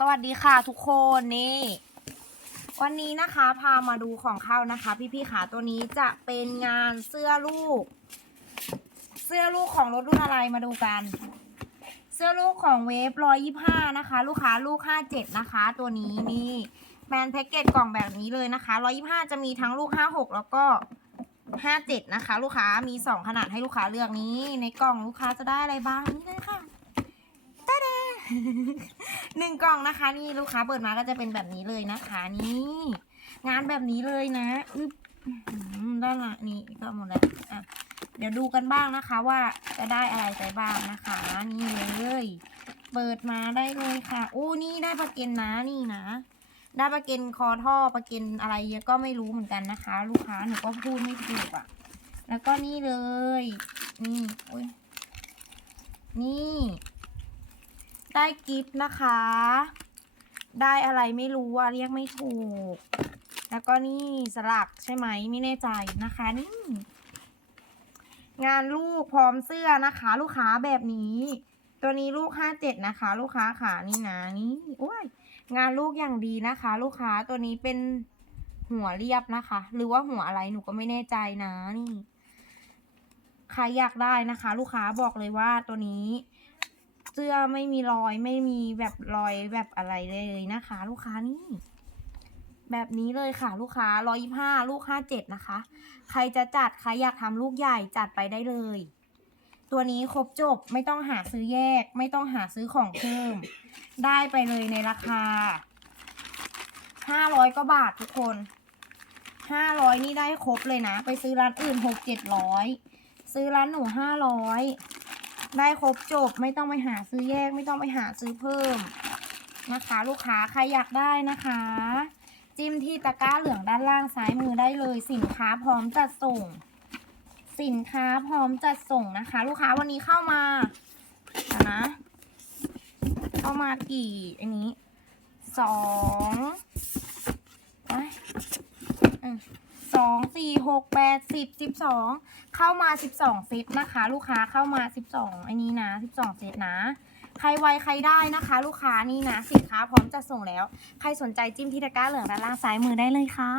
สวัสดีค่ะทุกคนนี่ วันนี้นะคะพามาดูของเข้านะคะ พี่ๆขาตัวนี้จะเป็นงานเสื้อลูก เสื้อลูกของรถรุ่นอะไรมาดูกัน เสื้อลูกของเวฟร้อยยี่ห้านะคะ ลูกค้าลูกห้าเจ็ดนะคะ ตัวนี้นี่แมนแพ็กเกจกล่องแบบนี้เลยนะคะร้อยี่ห้าจะมีทั้งลูกห้าหกแล้วก็ห้าเจ็ดนะคะ ลูกค้ามีสองขนาดให้ลูกค้าเลือกนี้ ในกล่องลูกค้าจะได้อะไรบ้างนี่เลยค่ะตาเด หนึ่งกล่องนะคะ นี่ลูกค้าเปิดมาก็จะเป็นแบบนี้เลยนะคะนี่งานแบบนี้เลยนะอึ๊บอื้อหือด้านหลังนี่ก็หมดแล้วอะเดี๋ยวดูกันบ้างนะคะว่าจะได้อะไรไปบ้างนะคะ นี่เลยเปิดมาได้เลยค่ะโอ้นี่ได้ประเก็นนะนี่นะ ได้ประเก็นคอท่อประเก็นอะไรก็ไม่รู้เหมือนกันนะคะ ลูกค้าหนูก็พูดไม่ถูกอะ แล้วก็นี่เลย นี่อุ้ยนี่ ได้กิฟต์นะคะ ได้อะไรไม่รู้อะเรียกไม่ถูก แล้วก็นี่สลักใช่ไหมไม่แน่ใจนะคะนี่ งานลูกพร้อมเสื้อนะคะ ลูกค้าแบบนี้ ตัวนี้ลูกห้าเจ็ดนะคะ ลูกค้าขานี่นะนี่โอ้ยงานลูกอย่างดีนะคะ ลูกค้าตัวนี้เป็นหัวเรียบนะคะ หรือว่าหัวอะไรหนูก็ไม่แน่ใจนะนี่ใครอยากได้นะคะ ลูกค้าบอกเลยว่าตัวนี้ เสื้อไม่มีรอยไม่มีแบบรอยแบบอะไรเลยนะคะ ลูกค้านี่ แบบนี้เลยค่ะ ลูกค้าร้อยห้าลูกห้าเจ็ดนะคะ ใครจะจัดใครอยากทำลูกใหญ่จัดไปได้เลย ตัวนี้ครบจบไม่ต้องหาซื้อแยก ไม่ต้องหาซื้อของเพิ่ม ได้ไปเลยในราคาห้าร้อยกว่าบาททุกคนห้าร้อยนี่ได้ครบเลยนะ ไปซื้อร้านอื่นหกเจ็ดร้อยซื้อร้านหนูห้าร้อย ได้ครบจบไม่ต้องไปหาซื้อแยกไม่ต้องไปหาซื้อเพิ่มนะคะ ลูกค้าใครอยากได้นะคะ จิ้มที่ตะกร้าเหลืองด้านล่างซ้ายมือได้เลย สินค้าพร้อมจัดส่ง สินค้าพร้อมจัดส่งนะคะ ลูกค้าวันนี้เข้ามาอะนะเข้ามากี่อันนี้สองไปอืม สองสี่หกแปดสิบสิบสองเข้ามาสิบสองเซตนะคะ ลูกค้าเข้ามาสิบสองอันนี้นะสิบสองเซตนะ ใครไวใครได้นะคะ ลูกค้านี่นะสินค้าพร้อมจะส่งแล้ว ใครสนใจจิ้มที่ตะกร้าเหลืองด้านล่างซ้ายมือได้เลยค่ะ